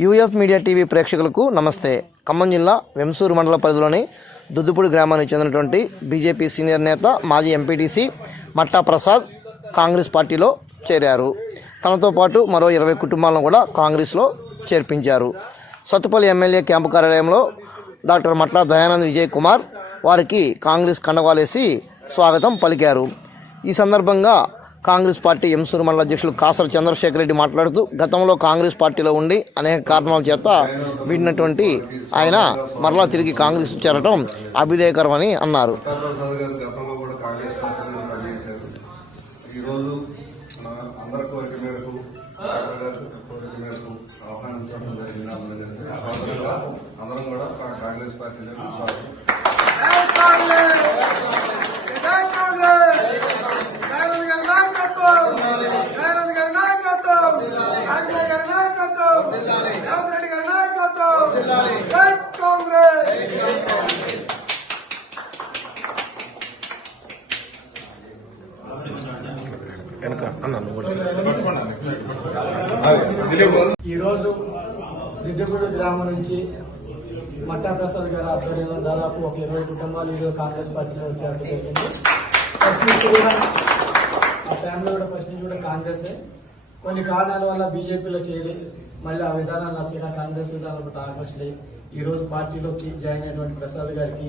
UF media TV ప్రేక్షకులకు నమస్తే. ఖమ్మం జిల్లా వెంసూరు మండల పరిధిలోని దుద్దుపూడి గ్రామానికి చెందినటువంటి బీజేపీ సీనియర్ నేత మాజీ ఎంపీటీసీ మట్టా ప్రసాద్ కాంగ్రెస్ పార్టీలో చేరారు. తనతో పాటు మరో ఇరవై కుటుంబాలను కూడా కాంగ్రెస్లో చేర్పించారు. సత్తుపల్లి ఎమ్మెల్యే క్యాంపు కార్యాలయంలో డాక్టర్ మట్ల దయానంద్ విజయ్ కుమార్ వారికి కాంగ్రెస్ కండవాలేసి స్వాగతం పలికారు. ఈ సందర్భంగా కాంగ్రెస్ పార్టీ ఎంసూరు మండల అధ్యక్షులు కాసర చంద్రశేఖర్ రెడ్డి మాట్లాడుతూ గతంలో కాంగ్రెస్ పార్టీలో ఉండి అనేక కారణాల చేత వీడినటువంటి ఆయన మరలా తిరిగి కాంగ్రెస్ చేరటం అభ్యుదయకరమని అన్నారు. అందరం కూడా కాంగ్రెస్ కూడా కాంగ్రెస్ పార్టీలో పనిచేశారు ఈరోజు మన అందరి కోరిక మేరకు డాక్టర్ గారి కోరిక మేరకు ఆహ్వానించడం జరిగిన అందరికీ అందరం కూడా కా- కాంగ్రెస్ పార్టీలో విశ్వాసం జై కాంగ్రెస్ జై కాంగ్రెస్ జయరాజ్ గారి నాయకత్వం జయరాజ్ గారి నాయకత్వం రాజయ్య గారి నాయకత్వం రేవంత్ రెడ్డి గారి నాయకత్వం జై కాంగ్రెస్ ఈరోజు దిద్దగూడ గ్రామం నుంచి మట్టా ప్రసాద్ గారి ఆధ్వర్యంలో దాదాపు ఒక ఇరవై కుటుంబాలు ఈరోజు కాంగ్రెస్ పార్టీలో వచ్చారు. ఫస్ట్ నుంచి కూడా ఆ ఫ్యామిలీ కూడా ఫస్ట్ నుంచి కూడా కాంగ్రెస్. కొన్ని కారణాల వల్ల బీజేపీలో చేరి మళ్ళీ ఆ విధానాలు నచ్చిన కాంగ్రెస్ విధానాలు పట్ల ఆకర్షించి ఈ రోజు పార్టీలోకి జాయిన్ అయినటువంటి ప్రసాద్ గారికి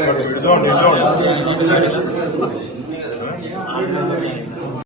నిజం నిజం